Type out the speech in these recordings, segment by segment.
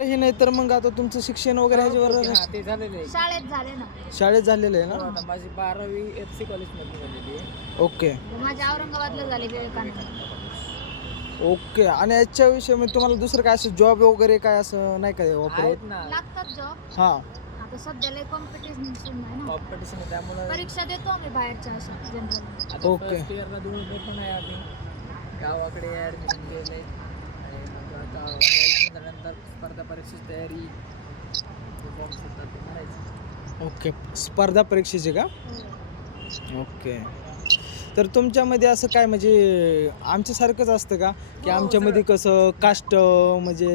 हे नाही तर मग आता तुमचं शिक्षण वगैरे ह्याच्यावर हा, ते झालेलं आहे. शाळेत झाले ना. शाळेत झालेलं आहे हो, ना आता माझी बारावी एफ सी कॉलेजमध्ये झालेली आहे. ओके. माझ्या औरंगाबादला झाले विवेकानंद. ओके. आणि याच्याविषयी मग तुम्हाला दुसरं काय असं जॉब वगैरे काय असं नाही काय वापर आहेत ना. लागतात जॉब हां. आता सध्याला कॉम्पिटिशन सुरू आहे ना. कॉम्पिटिशन आहे त्यामुळे परीक्षा देतो आम्ही बाहेरच्या अशा जनरल आता ओके. फर्स्ट इयरला दोन पण आहे आम्ही गावाकडे ॲडमिशन ग्रॅज्युएशन झाल्यानंतर स्पर्धा परीक्षेची तयारी फॉर्म सुद्धा ते भरायचं ओके स्पर्धा परीक्षेचे का ओके तर तुमच्यामध्ये असं काय म्हणजे आमच्यासारखंच असतं का की आमच्यामध्ये कसं कास्ट म्हणजे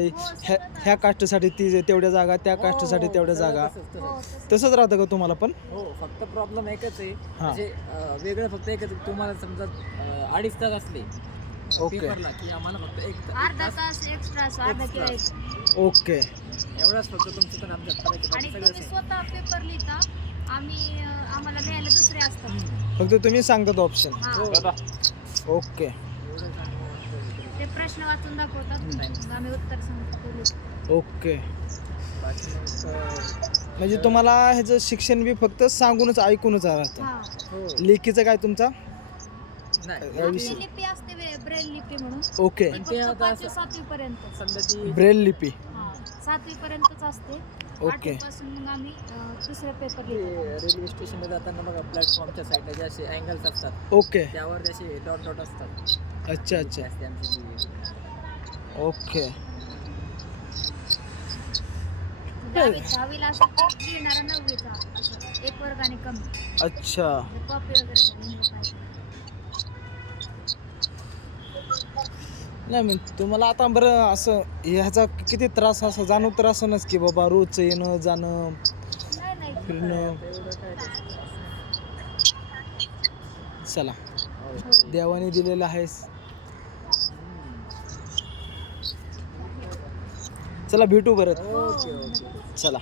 ह्या ह्या कास्टसाठी ती तेवढ्या जागा त्या कास्टसाठी तेवढ्या सगळं जागा तसंच, तसंच. हो तसं. तसंच राहतं का तुम्हाला पण हो फक्त प्रॉब्लेम एकच आहे हा. म्हणजे अं, वेगळं फक्त एकच आहे. तुम्हाला समजा अं, अडीच तास असले ओके. पेपरला की आम्हाला फक्त एक अर्धा तास एक्स्ट्रा असो अर्धा ओके एवढाच फक्त तुमचं करायचं आणि बाकी सगळं तुम्ही same. स्वतः पेपर लिहिता आम्ही अं, आम्हाला लिहायला दुसरे असतात. फक्त तुम्ही सांगतात ऑप्शन हा. हो. ओके एवढंच आम्ही ते प्रश्न वाचून दाखवतात. मग आम्ही उत्तर सांगतो ओके बाकी मग अं, म्हणजे तुम्हाला ह्याचं शिक्षण बी फक्त सांगूनच ऐकूनच राहतं. हा. हो. लेखीचं काय तुमचा? नाही. या विषयी- आपली लिपी असते ब्रेल लिपी म्हणून. ओके. पण ती फक्त आता पाचवी असं- सातवी पर्यंत समजा ती ब्रेल लिपी. हा सातवी पर्यंतच असते. ओके. पासून मग आम्ही अं, दुसरे पेपर ते लिहितो. रेल्वे स्टेशनला जाताना बघा प्लॅटफॉर्मच्या साईडला जे असे अँगल्स असतात ओके. त्यावर जे असे डॉट डॉट असतात. अच्छा ते अच्छा असते आमची जी- ओके. दहावी दहावीला असं लिहिणारा नववीचा असं एक वर्गाने कमी. अच्छा. कॉपी वगैरे नाही मग तुम्हाला आता बरं असं ह्याचा किती त्रास असं जाणवत तर असं की बाबा रोजचं येणं जाणं फिरणं. चला हो. देवाने दिलेलं आहेस चला भेटू परत ओके चला